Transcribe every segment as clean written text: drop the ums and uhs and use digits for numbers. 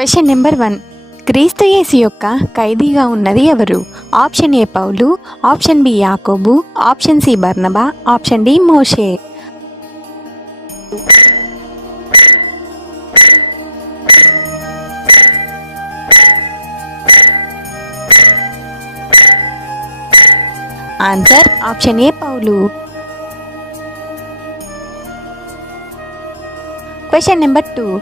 Question number 1. క్రీస్తు యేసు యొక్క ఖైదీగా ఉన్నది ఎవరు? ఆప్షన్ ఏ పౌలు, ఆప్షన్ బి యాకోబు, ఆప్షన్ సి బర్నబా, ఆప్షన్ డి మోషే. ఆన్సర్ ఆప్షన్ ఏ పౌలు. Question number 2.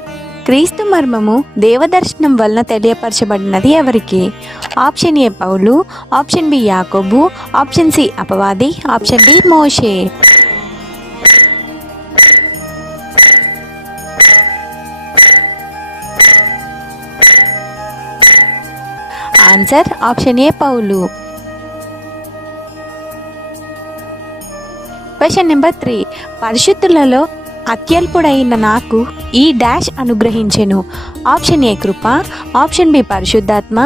క్రీస్తు మర్మము దేవదర్శనం వలన తెలియపరచబడినది ఎవరికి? ఆప్షన్ ఏ పౌలు, ఆప్షన్ బి యాకోబు, ఆప్షన్ సి అపవాది, ఆప్షన్ డి మోషే. ఆన్సర్ ఆప్షన్ ఏ పౌలు. Question number 3. పరిశుద్ధులలో అత్యల్పుడైన నాకు ఈ డాష్ అనుగ్రహించెను. ఆప్షన్ ఏ కృప, ఆప్షన్ బి పరిశుద్ధాత్మ,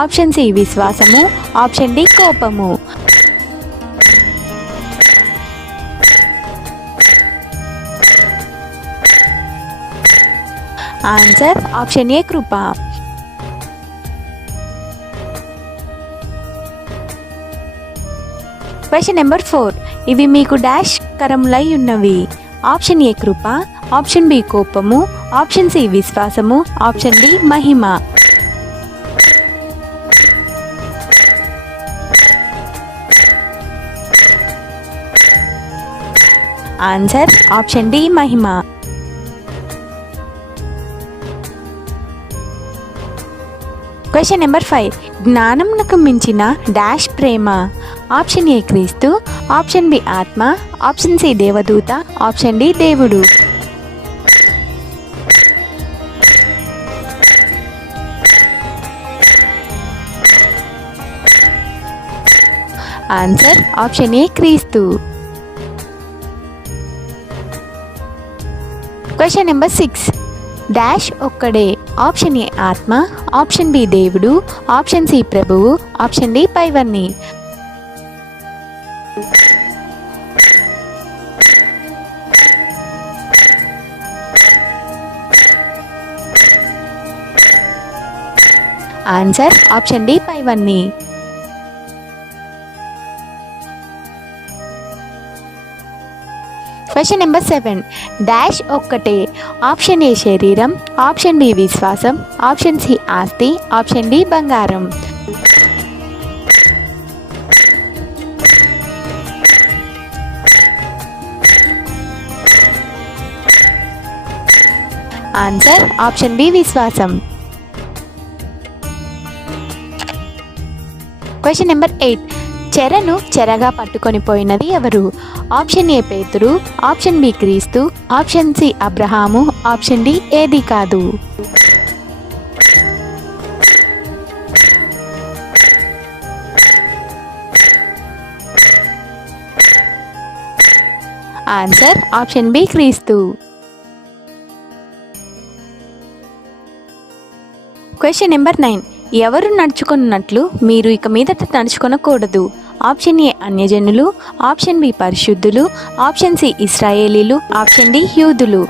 ఆప్షన్ సి విశ్వాసము, ఆప్షన్ డి కోపము. Answer option A Krupa. Question number 4. ఇవి మీకు డాష్ కరములై ఉన్నవి. ఆప్షన్ ఏ కృప, ఆప్షన్ బి కోపము, ఆప్షన్ సి విశ్వాసము, ఆప్షన్ డి మహిమ. ఆన్సర్ ఆప్షన్ డి మహిమ. Question number 5. జ్ఞానమునకు మించిన డాష్ ప్రేమ. ఆప్షన్ ఏ క్రీస్తు, ఆప్షన్ బి ఆత్మ, ఆప్షన్ సి దేవదూత, ఆప్షన్ డి దేవుడు. ఆన్సర్ ఆప్షన్ ఏ క్రీస్తు. Question number 6. డాష్ ఒక్కడే. ఆప్షన్ ఏ ఆత్మ, ఆప్షన్ బి దేవుడు, ఆప్షన్ సి ప్రభువు, ఆప్షన్ డి పైవన్నీ. ఆన్సర్ ఆప్షన్ డి పైవన్నీ. Question number 7. డాష్ ఒక్కటే. ఆప్షన్ ఏ శరీరం, ఆప్షన్ బి విశ్వాసం, ఆప్షన్ సి ఆస్తి, ఆప్షన్ డి బంగారం. ఆన్సర్ ఆప్షన్ బి విశ్వాసం. Question number 8. చెరను చెరగా పట్టుకొని పోయినది ఎవరు? ఆప్షన్ ఏ పేతురు, ఆప్షన్ బి క్రీస్తు, ఆప్షన్ సి అబ్రహాము, ఆప్షన్ డి ఏది కాదు. ఆన్సర్ ఆప్షన్ బి క్రీస్తు. Question number 9. ఎవరు నడుచుకున్నట్లు మీరు ఇక మీదట నడుచుకొనకూడదు? ఆప్షన్ ఏ అన్యజనులు, ఆప్షన్ బి పరిశుద్ధులు, ఆప్షన్ సి ఇశ్రాయేలీలు, ఆప్షన్ డి యూదులు.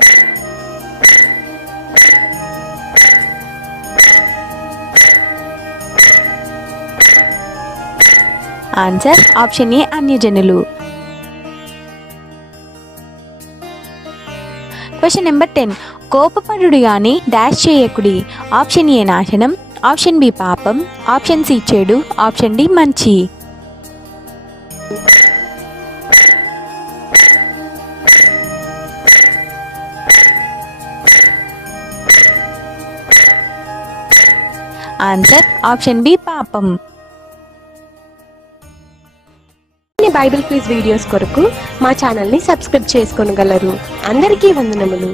ఆన్సర్ ఆప్షన్ ఏ అన్యజనులు. Question number 10. కోపపడుడు గాని డాష్ చేయకుడి. ఆప్షన్ ఏ నాశనం, ఆప్షన్ బి పాపం, ఆప్షన్ సి చెడు, ఆప్షన్ డి మంచి. ఆన్సర్ ఆప్షన్ బి పాపం. బైబిల్ క్విజ్ వీడియోస్ కొరకు మా ఛానల్ని సబ్స్క్రైబ్ చేసుకోగలరు. అందరికీ వందనములు.